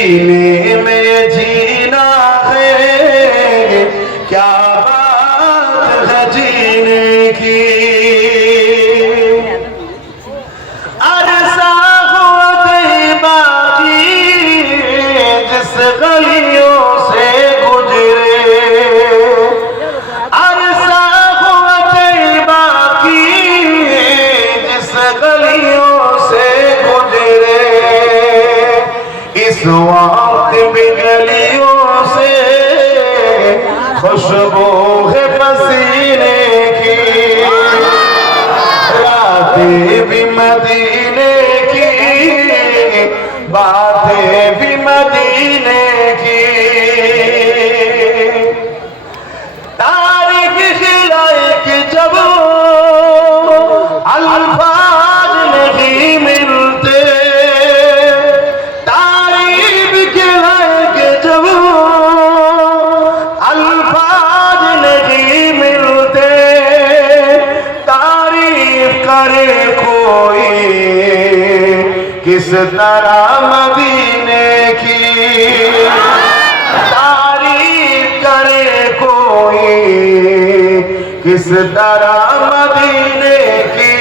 সিনে মে জি इस वक्त भी गलियों से खुशबू है पसीने की रातें भी मदीने की बातें भी मदीने किस तरह मदीने की तारीफ़ करे कोई, किस तरह मदीने की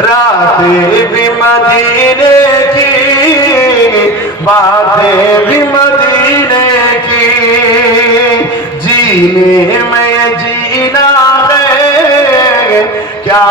रातें भी मदीने की, बातें भी मदीने की, जीने में जीना है, क्या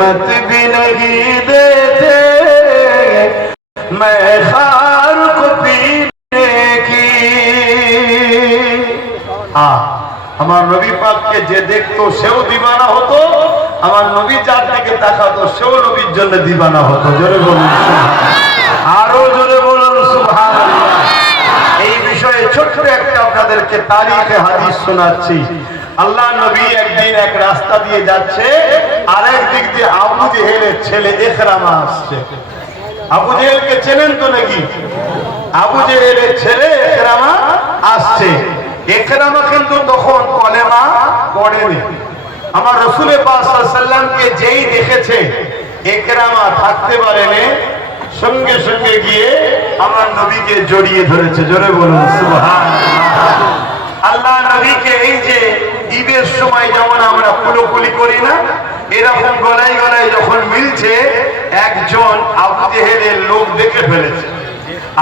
जहमत भी नहीं देते मैं खार को पीने की হ্যাঁ আমার নবী পাককে যে দেখতো সেও দিবানা হতো আমার নবী যার দিকে তাকাতো সেও নবীর জন্য দিবানা হতো জোরে বলুন সুবহান। আরো জোরে বলুন সুবহান এই বিষয়ে ছোট্ট একটা আপনাদেরকে তারিখে হাদিস শোনাচ্ছি আল্লাহ নবী একদিন এক রাস্তা দিয়ে যাচ্ছে আর একদিক দিয়ে আবু জেহেলের ছেলে একরামা আসছে। আবু জেহেলকে চেনেন তো নাকি? আবু জেহেলের ছেলে আসছে। কিন্তু তখন কলেমা পড়েনি। আমার রসুলের সাল্লামকে যেই দেখেছে একরামা থাকতে পারেনি, সঙ্গে সঙ্গে গিয়ে আমার নবীকে জড়িয়ে ধরেছে। জোরে বলুন আল্লাহ নবীকে এই যে ঈদের সময় যেমন আমরা কুলোকুলি করি না এরকম গলায় গলায় যখন মিলছে, একজন আবু জেহেলের লোক দেখে ফেলেছে।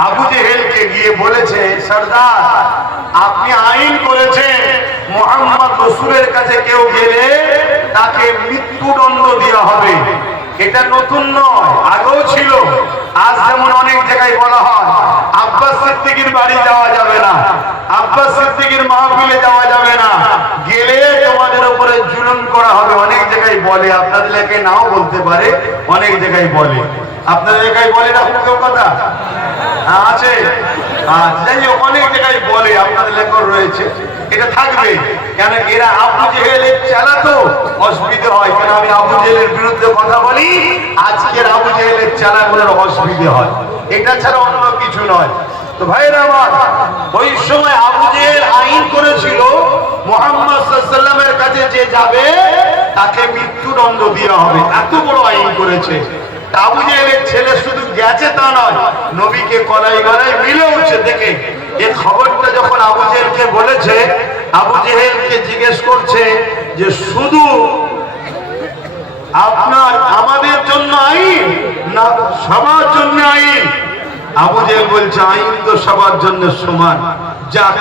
আবু জেহেলকে গিয়ে বলেছে, সর্দার, আপনি আইন করেছেন, মোহাম্মদ রসুলের কাছে কেউ গেলে তাকে মৃত্যুদণ্ড দেওয়া হবে। এটা নতুন নয়, আগেও ছিল, আজ যেমন অনেক জায়গায় বলা হয়, আব্বাস সিদ্দিকির বাড়ি যাওয়া যাবে না, আব্বাস সিদ্দিকির মাহফিলে যাওয়া যাবে না। গেলে তোমাদের উপরে জুলুম করা হবে জায়গায় বলে আপনাদের এলাকায় নাও বলতে পারে অনেক জায়গায় বলে। আপনাদের এলাকায় বলে না কোনো কথা? হ্যাঁ, আছে? আচ্ছা, অনেক জায়গায় বলে আপনাদের লেখক রয়েছে। এটা থাকবে। কেন এরা আবু জেহেলের চালাতো অসুবিধে হয়। কেন আমি আবু জেহেলের বিরুদ্ধে কথা বলি? আজকের আবু জেহেলের চালাগুলোর অসুবিধে হয়। এটা ছাড়া অন্য কিছু নয়। তো ভাইরা আমার ওই সময় আবু জেহেল আইন করেছিল মোহাম্মদ কাছে যে যাবে তাকে মৃত্যুদণ্ড দেওয়া হবে। এত বড় আইন করেছে। আবু ছেলে শুধু গেছে তা নয়, নবীকে কলাই গলায় মিলে উঠছে দেখে। এই খবরটা যখন আবু জেহেলকে বলেছে, আবু জেহেলকে জিজ্ঞেস করছে যে, শুধু আপনার আমাদের জন্য আইন না, সবার জন্য আইন? আবু জেহেল বলছে আইন তো সবার জন্য সমান। যাক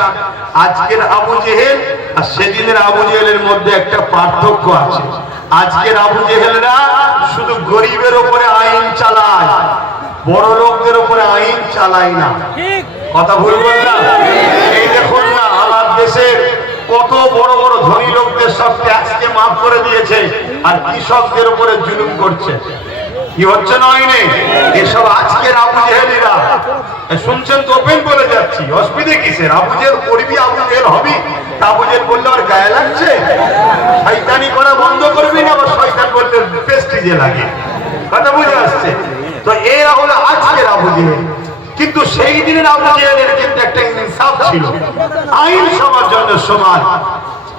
আজকের আবু জেহেল আর সেদিনের আবু জেহেলের মধ্যে একটা পার্থক্য আছে। আজকের আবু জেহেলরা শুধু গরিবের উপরে আইন চালায় বড় লোকদের উপরে আইন চালায় না। কথা ভুল বললাম? এই দেখুন না আমার দেশের কত বড় বড় ধনী লোকদের সব ট্যাক্সকে মাফ করে দিয়েছে আর কৃষকদের উপরে জুলুম করছে। কি হচ্ছে না হয়নি? এসব আজকের আবু জেহেলিরা। শুনছেন তো, ওপেন বলে যাচ্ছি। অসুবিধে কিসের? আবু করবি, আবু হবি? বললে আর গায়ে লাগছে? শয়তানি করা বন্ধ করবি না? আবার শয়তান বললে লাগে। কথা বুঝে আসছে? তো এরা হলো আজকের কিন্তু সেই দিনের কিন্তু একটা ইনসাফ ছিল। আইন সবার জন্য সমান।